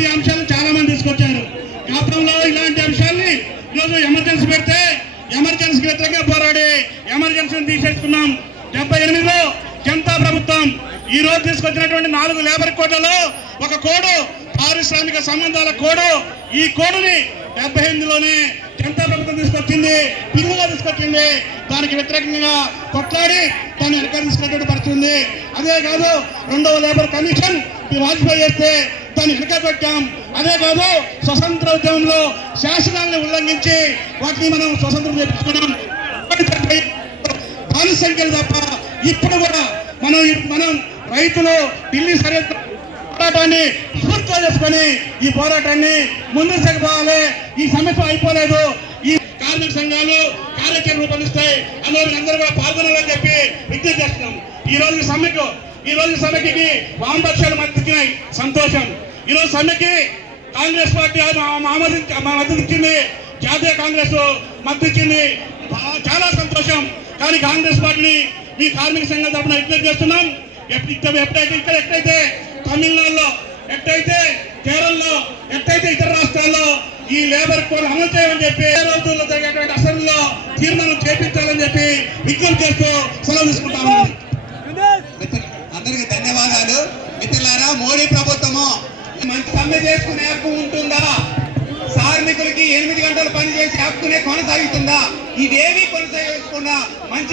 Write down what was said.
ఇలాంటి అంశాలు చాలా మంది తీసుకొచ్చారు. కాపురంలో ఇలాంటి అంశాల్ని ఈరోజు ఎమర్జెన్సీ పెడితే ఎమర్జెన్సీకి వ్యతిరేకంగా పోరాడి ఎమర్జెన్సీని తీసేసుకున్నాం. డెబ్బై ఎనిమిదిలో జనతా ప్రభుత్వం ఈ రోజు తీసుకొచ్చినటువంటి నాలుగు లేబర్ కోడ్లలో ఒక కోడు పారిశ్రామిక సంబంధాల కోడు. ఈ కోడుని డెబ్బై ఎనిమిదిలోనే జనతా ప్రభుత్వం తీసుకొచ్చింది పిలుగుగా తీసుకొచ్చింది. దానికి వ్యతిరేకంగా కొట్లాడి దాన్ని వెనక తీసుకున్నటువంటి పరిస్థితి ఉంది. అదే కాదు రెండవ లేబర్ కమిషన్ ఈ వాజ్పేయి చేస్తే దాన్ని వెనకబెట్టాం. అదే కాదు స్వతంత్ర ఉద్యమంలో శాసనాలను ఉల్లంఘించి వాటిని మనం స్వతంత్రం చేపించుకున్నాం. దాని సంఖ్యలు తప్ప ఇప్పుడు కూడా మనం మనం రైతులు ఢిల్లీ సరిహద్దు పోరాటాన్ని స్ఫూర్తిగా చేసుకొని ఈ పోరాటాన్ని ముందుకు సాగిపోవాలి. ఈ సమస్య అయిపోలేదు. ఈ కార్మిక సంఘాలు కార్యాచరణ రూపొందిస్తాయి అందులో అందరూ కూడా పాల్గొనాలని చెప్పి విజ్ఞప్తి చేస్తున్నాం. ఈ రోజు సమ్మెకు ఈ రోజు సమ్మెకి వామపక్షాలు మద్దతు సంతోషం. ఈ రోజు సమ్మెకి కాంగ్రెస్ పార్టీ ఆమె ఆమోదించి మా మద్దతు ఇచ్చింది. జాతీయ కాంగ్రెస్ మద్దతిచ్చింది చాలా సంతోషం. కానీ కాంగ్రెస్ పార్టీని మీ కార్మిక సంఘం తరఫున విజ్ఞప్తి చేస్తున్నాం. ఎప్పుడైతే ఇక్కడ ఎక్కడైతే తమిళనాడులో ఎట్టయితే కేరళలో ఎట్టయితే ఇతర రాష్ట్రాల్లో ఈ లేబర్ కోడ్ అమలు చేయమని చెప్పి ఏ రోజుల్లో జరిగేటువంటి అసెంబ్లీలో తీర్మానం చేపించాలని చెప్పి విజ్ఞప్తి చేస్తూ సెలవు తీసుకుంటాము మోడీ ప్రభుత్వము? మంచి సమ్మె చేసుకునే హక్కు ఉంటుందా? కార్మికులకి ఎనిమిది గంటలు పనిచేసి హక్కునే కొనసాగుతుందా ఇదేమీ కొనసాగించకుండా మంచి